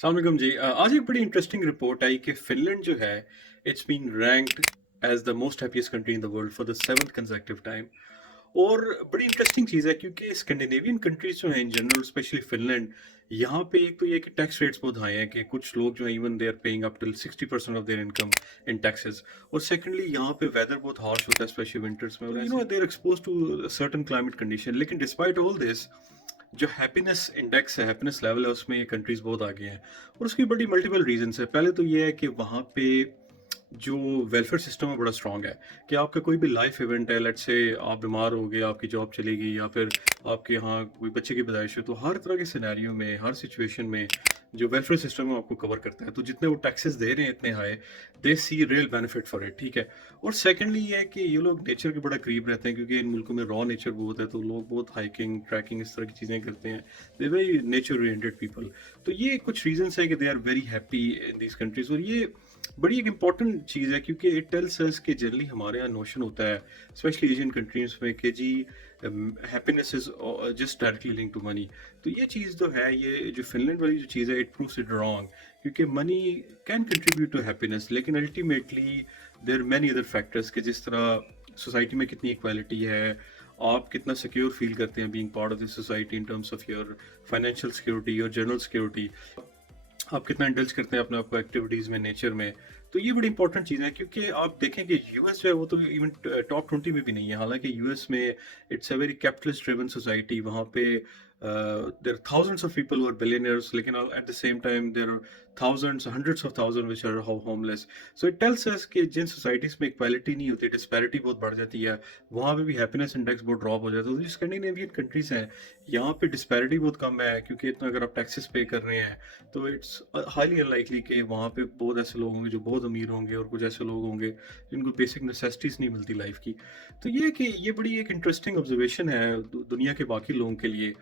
अस्सलाम वालेकुम जी। आज एक बड़ी इंटरेस्टिंग रिपोर्ट आई कि फिनलैंड जो है it's been ranked as the most happiest country in the world for the seventh consecutive time. और बड़ी इंटरेस्टिंग चीज़ है क्योंकि स्कैंडिनेवियन कंट्रीज जो हैं इन जनरल, स्पेशली फिनलैंड, यहाँ पे एक तो ये कि टैक्स रेट्स बहुत हाई हैं कि कुछ लोग जो हैं even they are paying up till 60% of their income in taxes. और सेकेंडली यहाँ पे वेदर बहुत हार्श होता है स्पेशली विंटर्स में, और they are expose to certain climate condition. लेकिन डिस्पाइट ऑल दिस, जो हैप्पीनेस इंडेक्स है, हैप्पीनेस लेवल है, उसमें ये कंट्रीज बहुत आगे हैं। और उसकी बड़ी मल्टीपल रीजंस है। पहले तो ये है कि वहाँ पे जो वेलफेयर सिस्टम है बड़ा स्ट्रांग है कि आपका कोई भी लाइफ इवेंट है, लेट्स से आप बीमार हो गए, आपकी जॉब चली गई, या फिर आपके यहाँ कोई बच्चे की पैदाइश है, तो हर तरह के सिनेरियो में, हर सिचुएशन में जो वेलफेयर सिस्टम है वो आपको कवर करता है। तो जितने वो टैक्सेस दे रहे हैं इतने high, they see real benefit for it, ठीक है। और सेकेंडली ये है कि ये लोग नेचर के बड़ा करीब रहते हैं क्योंकि इन मुल्कों में रॉ नेचर बहुत है, तो लोग बहुत हाइकिंग, ट्रैकिंग, इस तरह की चीज़ें करते हैं। They very nature oriented people. तो ये कुछ रीजंस है कि they are very happy in these countries. और ये बड़ी एक इंपॉर्टेंट चीज़ है क्योंकि इट टेल्स अस कि जनरली हमारे यहाँ नोशन होता है स्पेशली एशियन कंट्रीज में कि जी happiness is just directly link to money. तो ये चीज़ जो है, ये जो फिनलैंड वाली जो चीज़ है, इट प्रूव्स इट रॉन्ग। क्योंकि money can contribute to happiness, लेकिन ultimately there are many other factors कि जिस तरह सोसाइटी में कितनी इक्वालिटी है, आप कितना सिक्योर फील करते हैं being part of this society in terms of your financial security, your general security, आप कितना इंडल्ज करते हैं अपने आप को एक्टिविटीज़ में, नेचर में। तो ये बड़ी इंपॉर्टेंट चीज़ है क्योंकि आप देखें कि यूएस जो है वो तो इवन टॉप 20 में भी नहीं है। हालांकि यूएस में it's a very capitalist driven society. वहाँ पे there thousands of people are billionaires, लेकिन at the same time there are thousands, hundreds of thousand which are homeless. So it tells us कि जिन सोसाइटीज़ में equality नहीं होती, disparity बहुत बढ़ जाती है, वहाँ पे भी हैप्पीनेस इंडेक्स बहुत ड्रॉप हो जाता है। तो जो स्कैंडिनेवियन कंट्रीज़ हैं, यहाँ पे डिस्पैरिटी बहुत कम है क्योंकि इतना अगर आप टैक्सेस पे कर रहे हैं, तो इट्स हाईली अनलाइकली कि वहाँ पे बहुत ऐसे लोग होंगे जो बहुत अमीर होंगे, और कुछ ऐसे लोग होंगे जिनको बेसिक नेसेसिटीज़ नहीं मिलती लाइफ की। तो ये है कि ये बड़ी एक इंटरेस्टिंग ऑब्जर्वेशन है दुनिया के बाकी लोगों के लिए।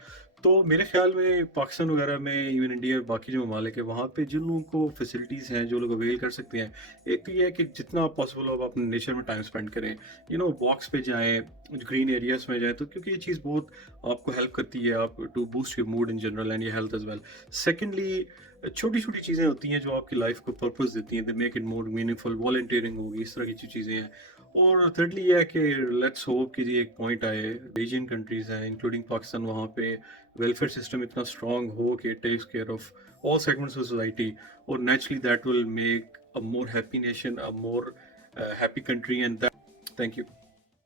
तो मेरे ख्याल में पाकिस्तान वगैरह में, इवन इंडिया और बाकी जो ममालिक है, वहाँ पे जिन लोगों को फैसिलिटीज़ हैं, जो लोग अवेल कर सकते हैं, एक तो ये है कि जितना पॉसिबल हो आप अपने नेचर में टाइम स्पेंड करें, वॉक्स पे जाएं, ग्रीन एरियाज में जाएं, तो क्योंकि ये चीज़ बहुत आपको हेल्प करती है, आप to boost your mood in general and your health as well. Secondly, छोटी छोटी चीज़ें होती हैं जो आपकी लाइफ को पर्पस देती हैं, they make it more meaningful. Volunteering होगी, इस तरह की चीज़ें हैं। और थिर्डली ये है कि लेट्स होप कि जी एक पॉइंट आए, एशियन कंट्रीज़ हैं इंक्लूडिंग पाकिस्तान, वहाँ पे वेलफेयर सिस्टम इतना स्ट्रांग हो कि takes care of all segments of society, और naturally that will make a more happy nation, a more happy country, and that. Thank you.